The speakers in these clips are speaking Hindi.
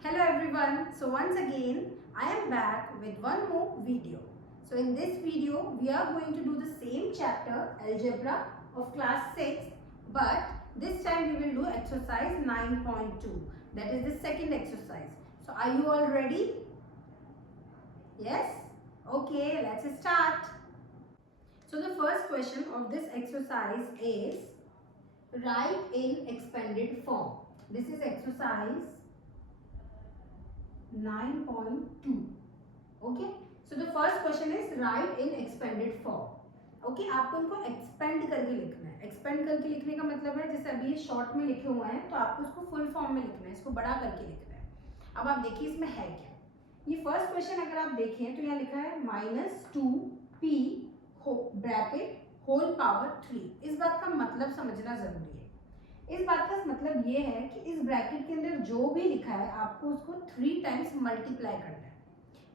Hello everyone. So once again I am back with one more video. So in this video we are going to do the same chapter algebra of class 6, but this time we will do exercise 9.2. That is the second exercise. So are you all ready? Yes? Okay, let's start. So the first question of this exercise is write in expanded form. This is exercise 9.2. Okay, so the first question is write in expanded form. Okay आपको इनको एक्सपेंड करके लिखना है. एक्सपेंड करके लिखने का मतलब है जैसे अभी ये शॉर्ट में लिखे हुए हैं तो आपको इसको फुल फॉर्म में लिखना है, इसको बड़ा करके लिखना है. अब आप देखिए इसमें है क्या. ये फर्स्ट क्वेश्चन अगर आप देखें तो यहाँ लिखा है -2p ब्रैकेट होल पावर 3. इस बात का मतलब समझना जरूरी है. इस बात का मतलब ये है कि इस ब्रैकेट के अंदर जो भी लिखा है आपको उसको 3 टाइम्स मल्टीप्लाई करना है.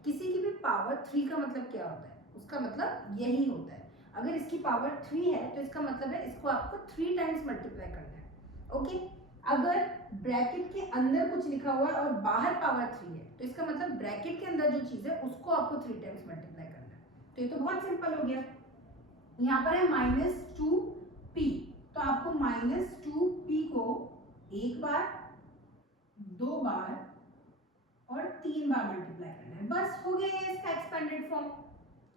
किसी की भी पावर 3 का मतलब क्या होता है, उसका मतलब यही होता है. अगर इसकी पावर 3 है तो इसका मतलब है इसको आपको 3 टाइम्स मल्टीप्लाई करना है. ओके, अगर ब्रैकेट के अंदर कुछ लिखा हुआ है और बाहर पावर 3 है तो इसका मतलब ब्रैकेट के अंदर जो चीज है उसको आपको 3 टाइम्स मल्टीप्लाई करना है. तो ये तो बहुत सिंपल हो गया. यहाँ पर है -2p, तो आपको -2p को एक बार, 2 बार और 3 बार मल्टीप्लाई करना है. बस हो गया ये इसका एक्सपेंडेड फॉर्म.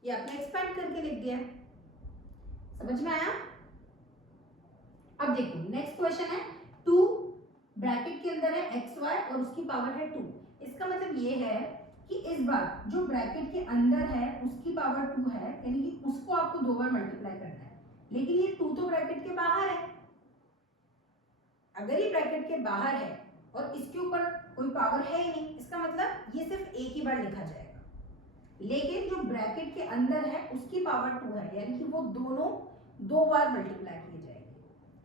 ये आपने एक्सपेंड करके लिख दिया. समझ में आया? अब देखो नेक्स्ट क्वेश्चन है 2 ब्रैकेट के अंदर है xy और उसकी पावर है 2. इसका मतलब ये है कि इस बार जो ब्रैकेट के अंदर है उसकी पावर 2 है, यानी कि उसको आपको 2 बार मल्टीप्लाई करना है. लेकिन ये 2 तो ब्रैकेट के बाहर है. अगर ये ब्रैकेट के बाहर है और इसके ऊपर कोई पावर है ही नहीं, इसका मतलब ये सिर्फ एक ही बार लिखा जाएगा. लेकिन जो ब्रैकेट के अंदर है उसकी पावर 2 है, यानी कि वो दोनों 2 बार मल्टीप्लाई किए जाएंगे,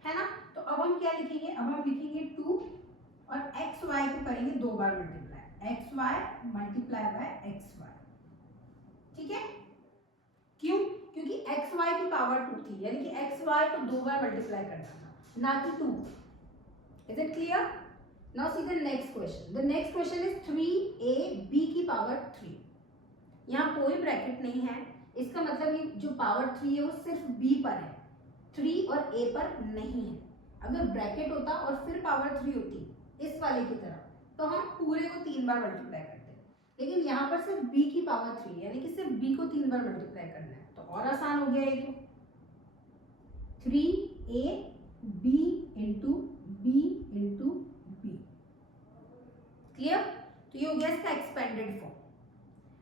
है ना. तो अब हम क्या लिखेंगे, अब हम लिखेंगे 2 और एक्स वाई को करेंगे 2 बार multiply. X y multiply by x y. ठीक है. क्यों? क्योंकि एक्स वाई की पावर 2 थी, यानी कि एक्स वाई को 2 बार मल्टीप्लाई करना था, ना कि 2. Is it clear? Now see the next question. The next question is 3ab की पावर 3. यहाँ कोई ब्रैकेट नहीं है, इसका मतलब ये जो पावर 3 है वो सिर्फ b पर है, 3 और a पर नहीं है. अगर ब्रैकेट होता और फिर पावर 3 होती इस वाले की तरह तो हम पूरे को 3 बार मल्टीप्लाई करते. लेकिन यहाँ पर सिर्फ b की पावर 3, यानी कि सिर्फ b को 3 बार मल्टीप्लाई करना है. तो और आसान हो गया ये. तो 3ab into b into b. Clear? तो ये हो गया इसका एक्सपेंडेड फॉर्म.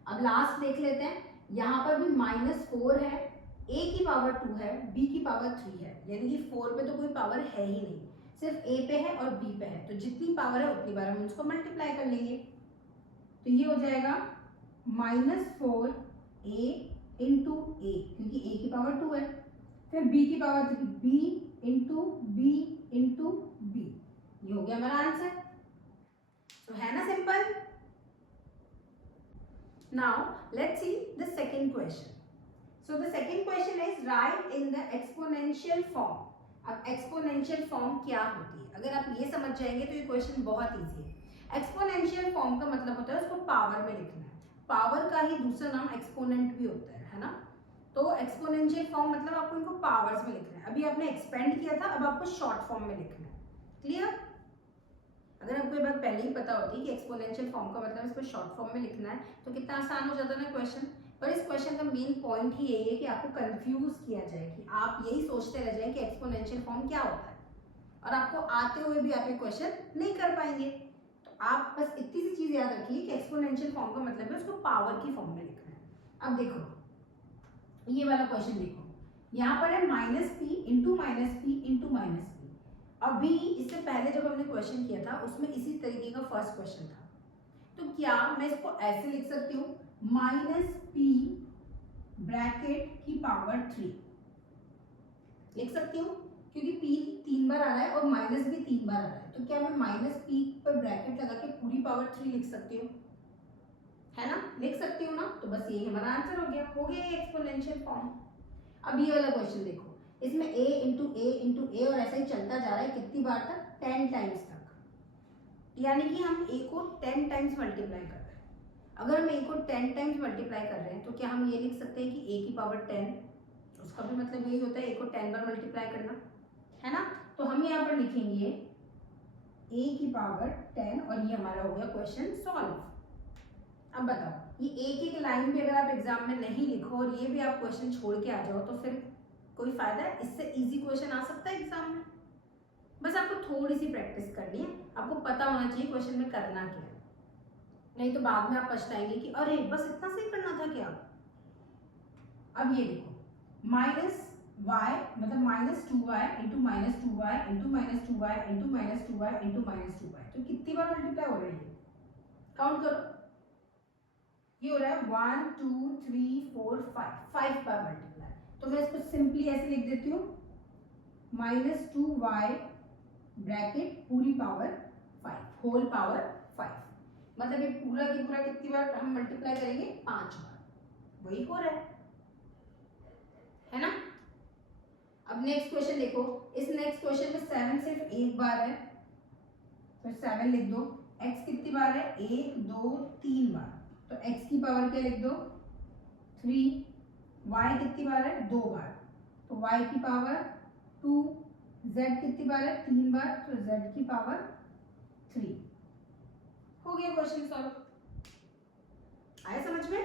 अब लास्ट देख लेते हैं. यहाँ पर भी -4 है, a की पावर 2 है, b की पावर 3 है, यानी कि 4 पे तो कोई पावर है ही नहीं, सिर्फ a पे है और b पे है. तो जितनी पावर है उतनी बार हम उसको मल्टीप्लाई कर लेंगे. तो ये हो जाएगा -4a इंटू a, क्योंकि a की पावर 2 है, फिर b की power 3, b into b into b. ये हो गया हमारा आंसर. तो है ना simple. Now let's see the second question. So the second question is right in the exponential form. अब एक्सपोनेंशियल फॉर्म क्या होती है, अगर आप ये समझ जाएंगे तो ये क्वेश्चन बहुत इजी है. एक्सपोनेंशियल फॉर्म का मतलब होता है उसको पावर में लिखना है. पावर का ही दूसरा नाम एक्सपोनेंट भी होता है ना. तो एक्सपोनेंशियल फॉर्म मतलब आपको इनको पावर्स में लिखना है. अभी आपने एक्सपेंड किया था, अब आपको शॉर्ट फॉर्म में लिखना है. क्लियर? अगर आपको ये बात पहले ही पता होती कि एक्सपोनेंशियल फॉर्म का मतलब इसको शॉर्ट फॉर्म में लिखना है तो कितना आसान हो जाता ना क्वेश्चन. पर इस क्वेश्चन का मेन पॉइंट ही यही है कि आपको कंफ्यूज किया जाए, कि आप यही सोचते रह जाए कि एक्सपोनेंशियल फॉर्म क्या होता है और आपको आते हुए भी आप ये क्वेश्चन नहीं कर पाएंगे. तो आप बस इतनी सी चीज याद रखिए कि एक्सपोनेंशियल फॉर्म का मतलब है उसको पावर की फॉर्म में लिखना है. अब देखो ये वाला क्वेश्चन देखो, यहाँ पर है -p into -p into -p. अभी इससे पहले जब हमने क्वेश्चन किया था उसमें इसी तरीके का फर्स्ट क्वेश्चन था. तो क्या मैं इसको ऐसे लिख सकती हूँ -p ब्रैकेट की पावर 3 लिख सकती हूँ, क्योंकि p 3 बार आ रहा है और माइनस भी 3 बार आ रहा है. तो क्या मैं -p पर ब्रैकेट लगा के पूरी पावर 3 लिख सकती हूँ, है ना. लिख सकती हूँ ना. तो बस यही हमारा आंसर हो गया ये एक्सपोनेंशियल फॉर्म. अब ये वाला क्वेश्चन देखो, इसमें a into a into a और ऐसा ही चलता जा रहा है कितनी बार तक, 10 टाइम्स तक. यानी कि हम a को 10 टाइम्स मल्टीप्लाई कर रहे हैं। अगर हम a को 10 टाइम्स मल्टीप्लाई कर रहे हैं तो क्या हम ये लिख सकते हैं कि a की पावर 10, उसका भी मतलब यही होता है a को 10 बार मल्टीप्लाई करना, है ना। तो हम यहाँ पर लिखेंगे a की पावर 10 और ये हमारा हो गया क्वेश्चन सॉल्व। अब बताओ, ये एक एक लाइन भी अगर आप एग्जाम में नहीं लिखो और ये भी आप क्वेश्चन छोड़ के आ जाओ तो फिर कोई फायदा है? इससे इजी क्वेश्चन आ सकता है एग्जाम में। बस आपको थोड़ी सी प्रैक्टिस करनी है, आपको पता होना चाहिए क्वेश्चन में करना क्या है, नहीं तो बाद में आप पछताएंगे कि अरे बस इतना सही करना था क्या। अब ये देखो माइनस y मतलब -2y into -2y into -2y into -2y into -2y, तो कितनी बार मल्टीप्लाई हो रही है? काउंट करो, ये हो रहा है 1 2 3 4 5 बार मल्टीप्लाई। तो मैं इसको सिंपली ऐसे लिख देती हूँ -2y ब्रैकेट पूरी पावर 5 होल पावर 5, मतलब ये पूरा की पूरा कितनी बार हम मल्टीप्लाई करेंगे? 5 बार, वही हो रहा है ना। अब नेक्स्ट क्वेश्चन देखो, इस नेक्स्ट क्वेश्चन में 7 सिर्फ एक बार है तो 7 लिख दो। x कितनी बार है? 1 2 3 बार, तो x की पावर क्या लिख दो? 3। y कितनी बार है? 2 बार, तो y की पावर 2। z कितनी बार है? 3 बार, तो z की पावर 3। हो गया क्वेश्चन सॉल्व। आया समझ में?